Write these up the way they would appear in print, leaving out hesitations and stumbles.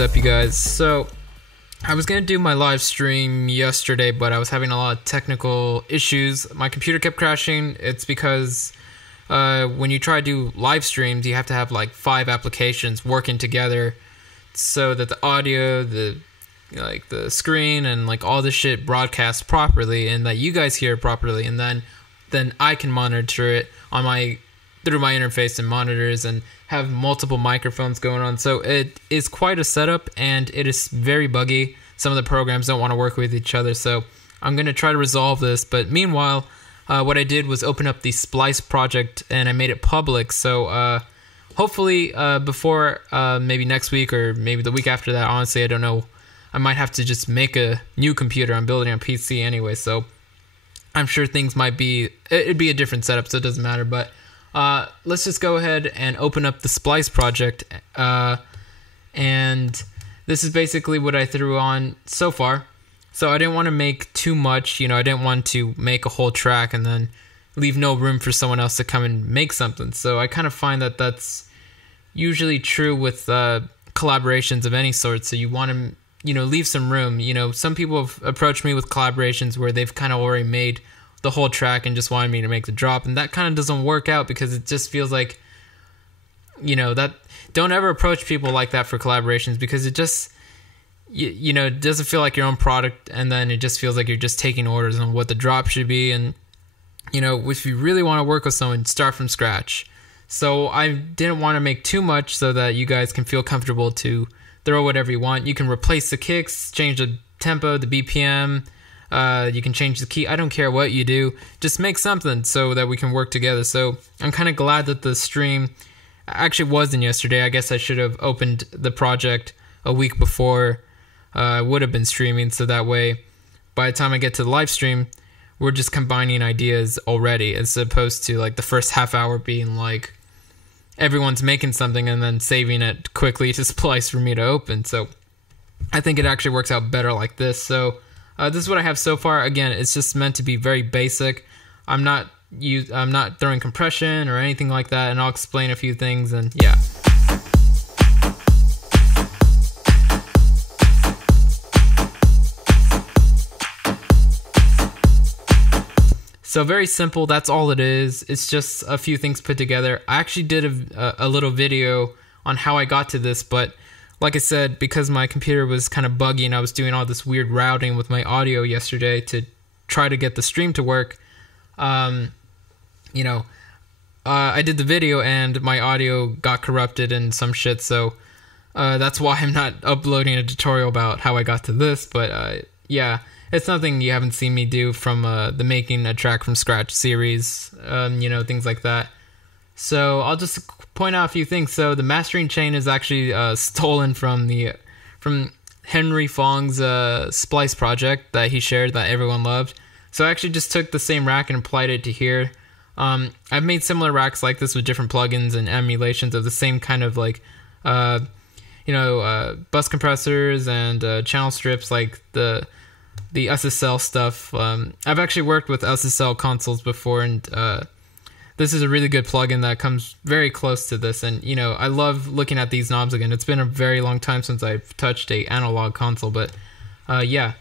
is up, you guys? So I was gonna do my live stream yesterday, but I was having a lot of technical issues. My computer kept crashing. It's because when you try to do live streams, you have to have like 5 applications working together so that the audio, the screen, and like all this shit broadcasts properly, and that you guys hear it properly, and then I can monitor it on through my interface and monitors and have multiple microphones going on. So it is quite a setup, and it is very buggy. Some of the programs don't want to work with each other, so I'm going to try to resolve this. But meanwhile, what I did was open up the Splice project, and I made it public. So hopefully before maybe next week or maybe the week after that, honestly, I don't know, I might have to just make a new computer. I'm building on PC anyway, so I'm sure things might be, it'd be a different setup, so it doesn't matter. But let's just go ahead and open up the Splice project, and this is basically what I threw on so far. So I didn't want to make too much, I didn't want to make a whole track and then leave no room for someone else to come and make something. So I kind of find that that's usually true with collaborations of any sort. So you want to leave some room. Some people have approached me with collaborations where they've kind of already made the whole track and just wanted me to make the drop, and that kind of doesn't work out because it just feels like, that don't ever approach people like that for collaborations, because it just, it doesn't feel like your own product, and then it just feels like you're just taking orders on what the drop should be. And if you really want to work with someone, start from scratch. So I didn't want to make too much so that you guys can feel comfortable to throw whatever you want. You can replace the kicks, change the tempo, the BPM, you can change the key. I don't care what you do. Just make something so that we can work together. So I'm kind of glad that the stream actually wasn't yesterday. I guess I should have opened the project a week before I would have been streaming, so that way by the time I get to the live stream, we're just combining ideas already, as opposed to like the first half hour being like everyone's making something and then saving it quickly to Splice for me to open. So I think it actually works out better like this. So this is what I have so far. Again, it's just meant to be very basic. I'm not throwing compression or anything like that, and I'll explain a few things, and yeah. So very simple, that's all it is. It's just a few things put together. I actually did a little video on how I got to this, but like I said, because my computer was kind of buggy and I was doing all this weird routing with my audio yesterday to try to get the stream to work, I did the video and my audio got corrupted and some shit, so that's why I'm not uploading a tutorial about how I got to this. But yeah, it's nothing you haven't seen me do from the Making a Track from Scratch series, things like that. So I'll just point out a few things. So the mastering chain is actually stolen from Henry Fong's Splice project that he shared that everyone loved. So I actually just took the same rack and applied it to here. I've made similar racks like this with different plugins and emulations of the same kind of like, bus compressors and channel strips, like the SSL stuff. I've actually worked with SSL consoles before, and this is a really good plugin that comes very close to this. And I love looking at these knobs again. It's been a very long time since I've touched a analog console, but yeah.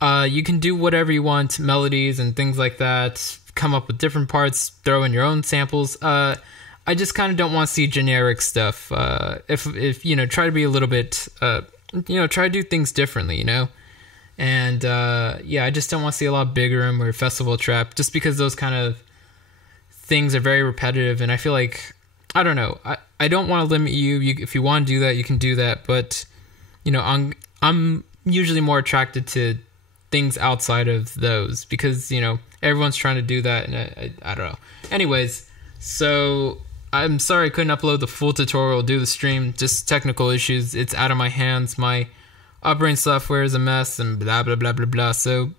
You can do whatever you want, melodies and things like that, come up with different parts, throw in your own samples. I just kind of don't want to see generic stuff. If try to be a little bit, try to do things differently, And yeah, I just don't want to see a lot of big room or festival trap, just because those kind of things are very repetitive, and I feel like, I don't know, I don't want to limit you. If you want to do that, you can do that, but I'm usually more attracted to things outside of those, because everyone's trying to do that, and I don't know. Anyways, so I'm sorry I couldn't upload the full tutorial, do the stream, just technical issues. It's out of my hands. My operating software is a mess, and blah blah blah blah blah. So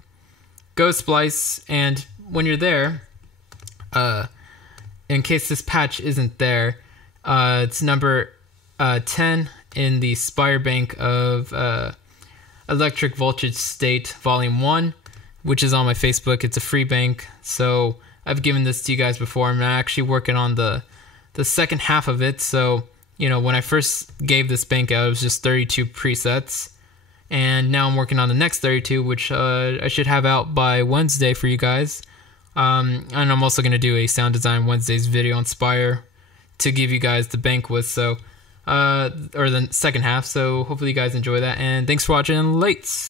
go Splice, and when you're there, in case this patch isn't there, it's number 10 in the Spire bank of Electric Voltage State Volume 1, which is on my Facebook. It's a free bank, so I've given this to you guys before. I'm actually working on the second half of it, so when I first gave this bank out, it was just 32 presets. And now I'm working on the next 32, which I should have out by Wednesday for you guys. And I'm also going to do a Sound Design Wednesdays video on Spire to give you guys the bank with, or the second half. So hopefully you guys enjoy that. And thanks for watching. Lates.